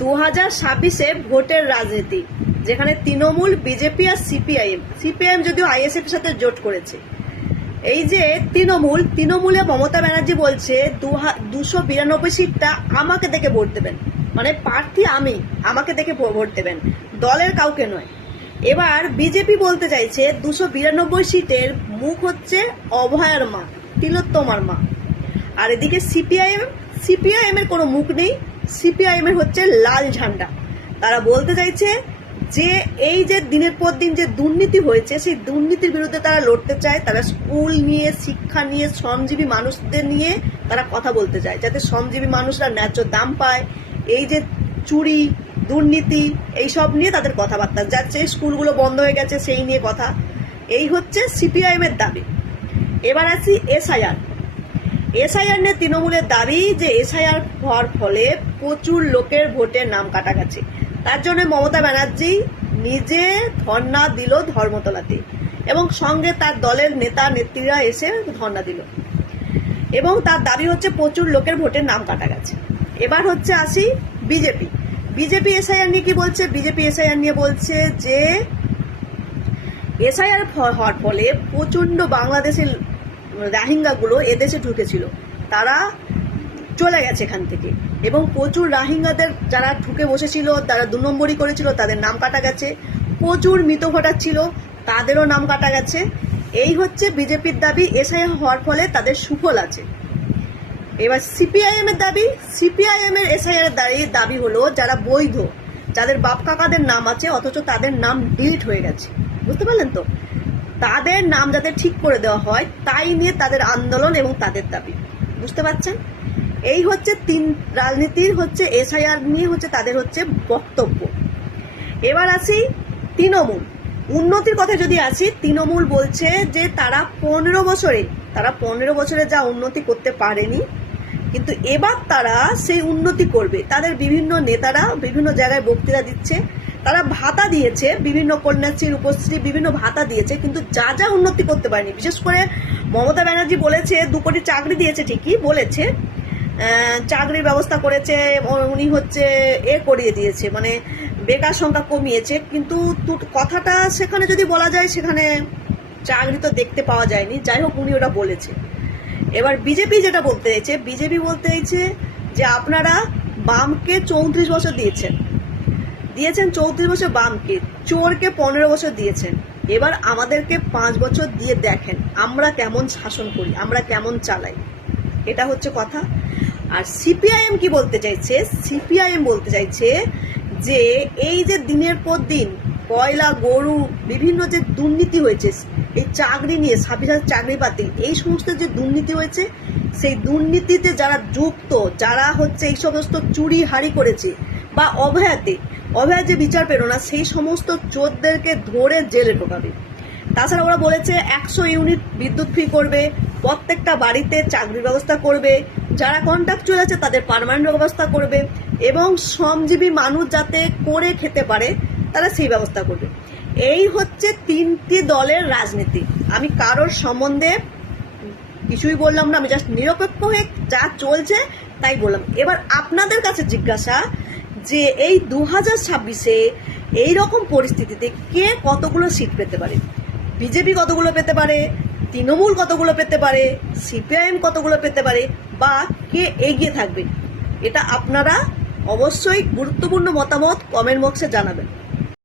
2026-এ ভোটের রাজনীতি, যেখানে তৃণমূল, বিজেপি আর সিপিআইএম যদিও আইএসএফ এর সাথে জোট করেছে। এই যে তৃণমূলে মমতা ব্যানার্জি বলছে 292 সিটটা আমাকে দেখে ভোট দেবেন, মানে প্রার্থী আমাকে দেখে ভোট দেবেন, দলের কাউকে নয়। এবার বিজেপি বলতে চাইছে 292 সিটের মুখ হচ্ছে অভয়ার মা, তিলোত্তমার মা। আর এদিকে সিপিআইএম এর কোনো মুখ নেই, সিপিআইএম এর হচ্ছে লাল ঝান্ডা। তারা বলতে চাইছে যে এই যে দিনের পর দিন যে দুর্নীতি হয়েছে, সেই দুর্নীতির বিরুদ্ধে তারা লড়তে চায়। তারা স্কুল নিয়ে, শিক্ষা নিয়ে, শ্রমজীবী মানুষদের নিয়ে তারা কথা বলতে চায়, যাতে শ্রমজীবী মানুষরা ন্যায্য দাম পায়। এই যে চুরি, দুর্নীতি, এইসব নিয়ে তাদের কথাবার্তা যাচ্ছে। স্কুলগুলো বন্ধ হয়ে গেছে, সেই নিয়ে কথা। এই হচ্ছে সিপিআইএম এর দাবি। এবার আসি এসআইআর নিয়ে তৃণমূলের দাবি যে এসআইআর হওয়ার ফলে প্রচুর লোকের ভোটের নাম কাটা গেছে। তার জন্য মমতা ব্যানার্জি নিজে ধর্ণা দিল ধর্মতলাতে, এবং সঙ্গে তার দলের নেতা নেত্রীরা এসে ধর্ণা দিল, এবং তার দাবি হচ্ছে প্রচুর লোকের ভোটের নাম কাটা গেছে। এবার হচ্ছে আসি বিজেপি এসআইআর নিয়ে কি বলছে। বিজেপি এসআইআর নিয়ে বলছে যে এসআইআর হওয়ার ফলে প্রচন্ড বাংলাদেশের রাহিঙ্গাগুলো এদেশে ঢুকেছিল, তারা চলে গেছে এখান থেকে, এবং প্রচুর রাহিঙ্গাদের যারা ঢুকে বসেছিল, তারা 2 নম্বরই করেছিল, তাদের নাম কাটা গেছে। প্রচুর মৃত ভোটার ছিল, তাদেরও নাম কাটা গেছে। এই হচ্ছে বিজেপির দাবি, এসআইআর হওয়ার ফলে তাদের সুফল আছে। এবার সিপিআইএম এর দাবি, সিপিআইএম এর এসআইআর দাবি হলো যারা বৈধ, যাদের বাপ কাকাদের নাম আছে অথচ তাদের নাম ডিলিট হয়ে গেছে, বুঝতে পারলেন তো, তাদের নাম যাতে ঠিক করে দেওয়া হয়, তাই নিয়ে তাদের আন্দোলন এবং তাদের দাবি, বুঝতে পারছেন। এই হচ্ছে রাজনীতির হচ্ছে এসআইআর নিয়ে হচ্ছে তাদের হচ্ছে বক্তব্য। এবার আসি তৃণমূল উন্নতির কথা যদি আসি, তৃণমূল বলছে যে তারা 15 বছরে যা উন্নতি করতে পারেনি, কিন্তু এবার তারা সেই উন্নতি করবে। তাদের বিভিন্ন নেতারা বিভিন্ন জায়গায় বক্তৃতা দিচ্ছে, তারা ভাতা দিয়েছে, বিভিন্ন কন্যাশ্রী, রূপশ্রী, বিভিন্ন ভাতা দিয়েছে, কিন্তু যা উন্নতি করতে পারেনি। বিশেষ করে মমতা ব্যানার্জি বলেছে 2 কোটি চাকরি দিয়েছে, ঠিকই বলেছে, চাকরির ব্যবস্থা করেছে, উনি হচ্ছে করিয়ে দিয়েছে, মানে বেকার সংখ্যা কমিয়েছে, কিন্তু কথাটা সেখানে যদি বলা যায় সেখানে চাকরি তো দেখতে পাওয়া যায়নি। যাই হোক, উনি ওটা বলেছে। এবার বিজেপি যেটা বলতে চাইছে যে আপনারা বামকে 34 বছর দিয়েছেন 34 বছর বামকে, চোরকে 15 বছর দিয়েছেন। এবার আমাদেরকে 5 বছর দিয়ে দেখেন আমরা কেমন শাসন করি, আমরা কেমন চালাই, এটা হচ্ছে কথা। আর সিপিআইএম কি বলতে চাইছে, সিপিআইএম বলতে চাইছে যে এই যে দিনের পর দিন কয়লা, গরু, বিভিন্ন যে দুর্নীতি হয়েছে, এই চাকরি নিয়ে 26,000 চাকরি বাতিল, এই সমস্ত যে দুর্নীতি হয়েছে, সেই দুর্নীতিতে যারা যুক্ত, যারা হচ্ছে এই সমস্ত চুরি হারি করেছে বা অভয়া যে বিচার পেল না, সেই সমস্ত চোরদেরকে ধরে জেলে ঢোকাবে। তাছাড়া ওরা বলেছে 100 ইউনিট বিদ্যুৎ ফ্রি করবে, প্রত্যেকটা বাড়িতে চাকরির ব্যবস্থা করবে, যারা কন্ট্রাকচুয়াল আছে তাদের পার্মানেন্ট ব্যবস্থা করবে, এবং শ্রমজীবী মানুষ যাতে করে খেতে পারে তারা সেই ব্যবস্থা করবে। এই হচ্ছে 3টি দলের রাজনীতি। আমি কারোর সম্বন্ধে কিছুই বললাম না, আমি জাস্ট নিরপেক্ষ হয়ে যা চলছে তাই বললাম। এবার আপনাদের কাছে জিজ্ঞাসা যে এই 2026-এ এইরকম পরিস্থিতিতে কে কতগুলো সিট পেতে পারে, বিজেপি কতগুলো পেতে পারে, তৃণমূল কতগুলো পেতে পারে, সিপিআইএম কতগুলো পেতে পারে, বা কে এগিয়ে থাকবে, এটা আপনারা অবশ্যই গুরুত্বপূর্ণ মতামত কমেন্ট বক্সে জানাবেন।